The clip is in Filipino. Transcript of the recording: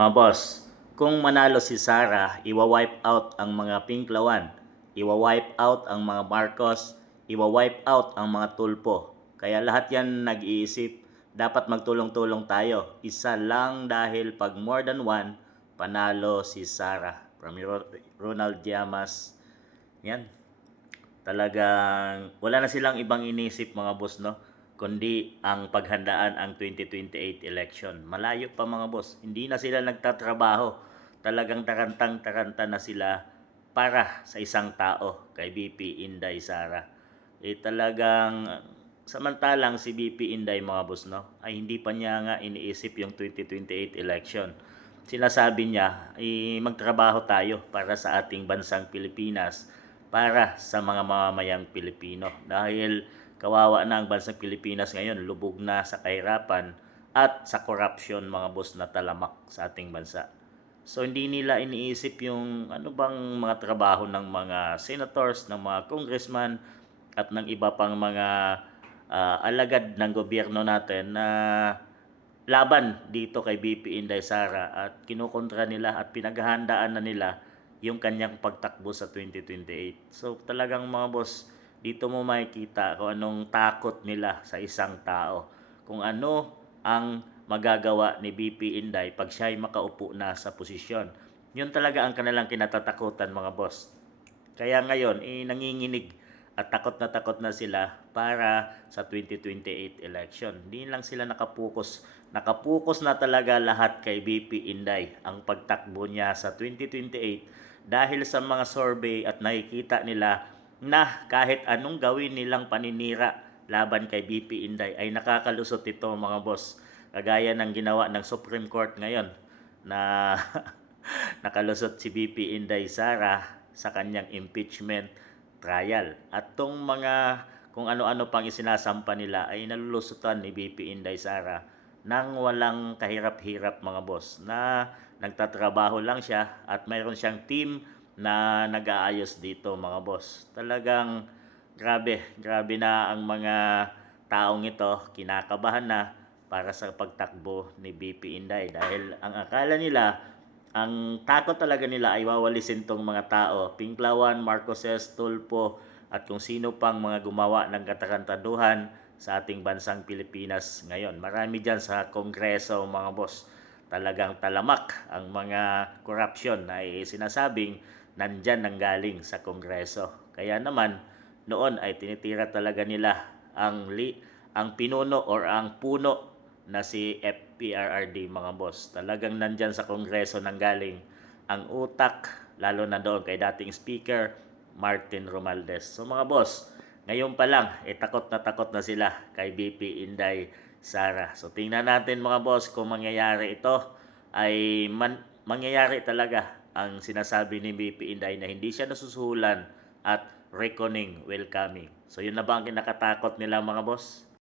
Mga boss, kung manalo si Sara, iwa-wipe out ang mga Pinklawan, iwa-wipe out ang mga Marcos, iwa-wipe out ang mga Tulpo. Kaya lahat yan nag-iisip, dapat magtulong-tulong tayo. Isa lang dahil pag more than one, panalo si Sara. From Ronald Llamas. Yan. Talagang wala na silang ibang inisip mga boss, no? Kundi ang paghandaan ang 2028 election. Malayo pa mga boss. Hindi na sila nagtatrabaho. Talagang tarantang-taranta na sila para sa isang tao, kay BP Inday Sara. Talagang samantalang si BP Inday mga boss, no, ay hindi pa niya nga iniisip yung 2028 election. Sinasabi niya, magtrabaho tayo para sa ating bansang Pilipinas, para sa mga mamamayang Pilipino. Dahil kawawa na ang bansang Pilipinas ngayon, lubog na sa kahirapan at sa corruption mga boss na talamak sa ating bansa. So hindi nila iniisip yung ano bang mga trabaho ng mga senators, ng mga congressman at ng iba pang mga alagad ng gobyerno natin na laban dito kay BP Inday Sara, at kinukontra nila at pinaghahandaan na nila yung kanyang pagtakbo sa 2028. So talagang mga boss, dito mo makikita kung anong takot nila sa isang tao. Kung ano ang magagawa ni BP Inday pag siya ay makaupo na sa posisyon. Yun talaga ang kanilang kinatatakutan mga boss. Kaya ngayon, nanginginig at takot na sila para sa 2028 election. Hindi lang sila nakapokus. Nakapokus na talaga lahat kay BP Inday ang pagtakbo niya sa 2028 dahil sa mga survey, at nakikita nila na kahit anong gawin nilang paninira laban kay BP Inday ay nakakalusot ito mga boss. Kagaya ng ginawa ng Supreme Court ngayon na nakalusot si BP Inday Sara sa kanyang impeachment trial. At tong mga kung ano-ano pang isinasampa nila ay nalulusutan ni BP Inday Sara nang walang kahirap-hirap mga boss, na nagtatrabaho lang siya at mayroon siyang team na nag-aayos dito mga boss. Talagang grabe na ang mga taong ito, kinakabahan na para sa pagtakbo ni BP Inday dahil ang akala nila, ang takot talaga nila ay wawalisin tong mga tao, Pinklawan, Marcoses, Tulpo at kung sino pang mga gumawa ng katarantaduhan sa ating bansang Pilipinas ngayon. Marami dyan sa Kongreso mga boss. Talagang talamak ang mga corruption na sinasabing nandyan nanggaling sa Kongreso. Kaya naman noon ay tinitira talaga nila ang pinuno or ang puno na si FPRRD mga boss. Talagang nandyan sa Kongreso nanggaling ang utak, lalo na doon kay dating Speaker Martin Romualdez. So mga boss, ngayon pa lang, takot na sila kay BP Inday Sara. So tingnan natin mga boss kung mangyayari ito, ay mangyayari talaga ang sinasabi ni BP Inday na hindi siya nasusuhulan at reckoning will coming. So yun na ba ang kinakatakot nila mga boss?